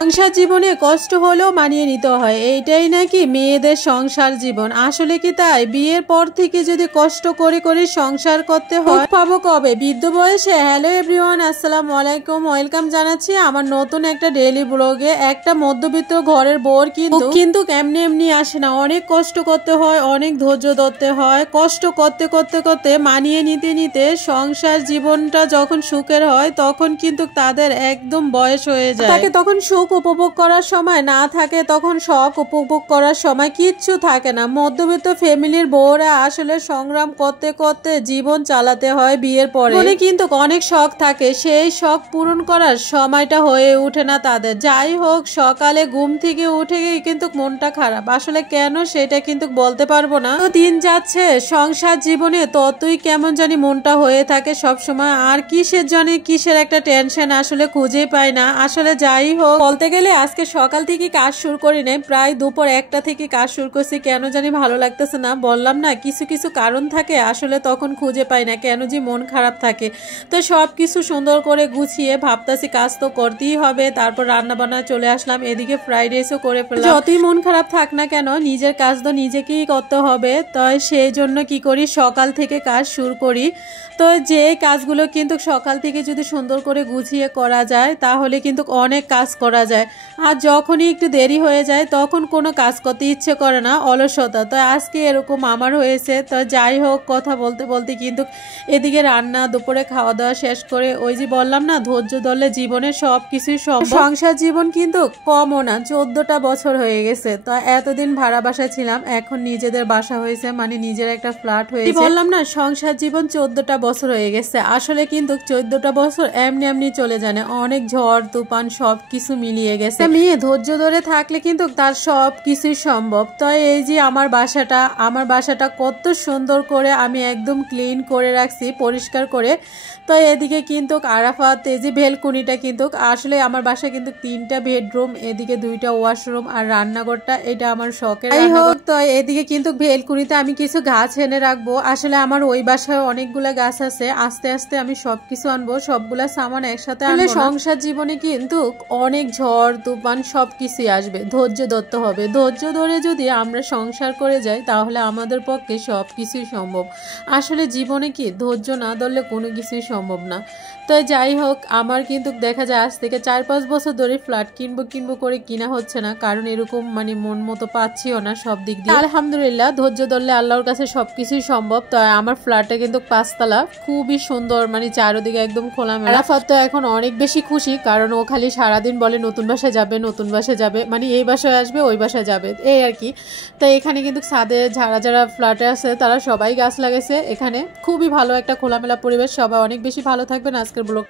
সংসার জীবনে কষ্ট হলেও মানিয়ে নিতে হয়, এইটাই নাকি মেয়েদের সংসার জীবন। আসলে কি তাই? বিয়ের পর থেকে যদি কষ্ট করে করে সংসার করতে হয়, পাবো কবে বৃদ্ধ বয়সে? হ্যালো এভরিওয়ান, আসসালামু আলাইকুম, ওয়েলকাম জানাচ্ছি আমার নতুন একটা ডেইলি ব্লগে। একটা মধ্যবিত্ত ঘরের বোর কিন্তু এমনি এমনি আসে না, অনেক কষ্ট করতে হয়, অনেক ধৈর্য ধরতে হয়। কষ্ট করতে করতে করতে মানিয়ে নিতে নিতে সংসার জীবনটা যখন সুখের হয় তখন কিন্তু তাদের একদম বয়স হয়ে যায়। তাকে তখন সুখ উপভোগ করার সময় না থাকে, তখন শখ উপভোগ করার সময় কিচ্ছু থাকে না। মধ্যবিত্ত ফ্যামিলির বউরা আসলে সংগ্রাম করতে করতে জীবন চালাতে হয় বিয়ের পরে। মনে কিন্তু অনেক শখ থাকে, সেই শখ পূরণ করার সময়টা হয়ে ওঠে না তাদের। যাই হোক, সকালে ঘুম থেকে উঠে কিন্তু মনটা খারাপ, আসলে কেন সেটা কিন্তু বলতে পারবো না। তো দিন যাচ্ছে সংসার জীবনে ততই কেমন জানি মনটা হয়ে থাকে সব সময়। আর কিসের জন্য কিসের একটা টেনশন আসলে খুঁজে পাই না। আসলে যাই হোক, বলতে গেলে আজকে সকাল থেকে কাজ শুরু করি নাই, প্রায় দুপুর 1টা থেকে কাজ শুরু করছি। কেন জানি ভালো লাগতেছে না, বললাম না কিছু কিছু কারণ থাকে, আসলে তখন খুঁজে পাই না কেন যে মন খারাপ থাকে। তো সব কিছু সুন্দর করে গুছিয়ে ভাবতাছি কাজ তো করতেই হবে। তারপর রান্না বান্না চলে আসলাম, এদিকে ফ্রাইড রাইসও করে ফেললাম। যতই মন খারাপ থাক না কেন, নিজের কাজ তো নিজেকেই করতে হবে। তো সেই জন্য কি করি, সকাল থেকে কাজ শুরু করি। তো যে কাজগুলো কিন্তু সকাল থেকে যদি সুন্দর করে গুছিয়ে করা যায় তাহলে কিন্তু অনেক কাজ করা যায়। আর যখনই একটু দেরি হয়ে যায় তখন কোনো কাজ করতে ইচ্ছে করে না, অলসতা। তো আজকে এরকম আমার হয়েছে। তো যাই হোক, কথা বলতে বলতে কিন্তু এদিকে রান্না, দুপুরে খাওয়া দাওয়া শেষ করে, ওই যে বললাম না ধৈর্য ধরলে জীবনে সব কিছুই সম্ভব। সংসার জীবন কিন্তু কমও না, 14টা বছর হয়ে গেছে। তো এতদিন ভাড়া বাসায় ছিলাম, এখন নিজেদের বাসা হয়েছে, মানে নিজের একটা ফ্ল্যাট হয়েছে। বললাম না সংসার জীবন 14টা বছর হয়ে গেছে। আসলে কিন্তু 14টা বছর এমনি এমনি চলে যায় না, অনেক ঝড় তুফান সব কিছু মিলিয়ে গেছে। মেয়ে ধৈর্য ধরে থাকলে কিন্তু তার সব কিছুই সম্ভব। তো এই যে আমার বাসাটা কত সুন্দর করে আমি একদম ক্লিন করে রাখছি, পরিষ্কার করে। তো এদিকে কিন্তু আরাফাত, এই যে ভেলকুনিটা কিন্তু আসলে আমার বাসায় কিন্তু 3টা বেডরুম, এদিকে 2টা ওয়াশরুম আর রান্নাঘরটা এটা আমার শখের। যাই হোক, তো এদিকে কিন্তু ভেলকুনিতে আমি কিছু গাছ এনে রাখবো। আসলে আমার ওই বাসায় অনেকগুলা গাছ আছে, আস্তে আস্তে আমি সবকিছু আনবো, সবগুলা সামান একসাথে আনবো। সংসার জীবনে কিন্তু অনেক ঝড় তুফান সবকিছুই আসবে, ধৈর্য ধরতে হবে। ধৈর্য ধরে যদি আমরা সংসার করে যাই তাহলে আমাদের পক্ষে সবকিছুই সম্ভব। আসলে জীবনে কি ধৈর্য না ধরলে কোনো কিছুই সম্ভব না। তো যাই হোক, আমার কিন্তু দেখা যায় আজ থেকে 4-5 বছর ধরে ফ্ল্যাট কিনবো করে কিনা হচ্ছে না, কারণ এরকম মানে মন মতো পাচ্ছিও না সব দিক দিয়ে। আলহামদুলিল্লাহ, ধৈর্য ধরলে আল্লাহর কাছে সবকিছুই সম্ভব। তো আমার ফ্ল্যাটটা কিন্তু 5 তলা, খুবই সুন্দর, মানে চারদিকে একদম খোলামেলা। আরাফাত তো এখন অনেক বেশি খুশি, কারণ ও খালি সারাদিন বলে নতুন বাসায় যাবে, মানে এই বাসায় আসবে ওই বাসায় যাবে, এই আর কি। তো এখানে কিন্তু ছাদে যারা ফ্ল্যাটে আছে তারা সবাই গাছ লাগাইছে। এখানে খুবই ভালো একটা খোলামেলা পরিবেশ। সবাই অনেক বেশি ভালো থাকবেন। আজকের ব্লগ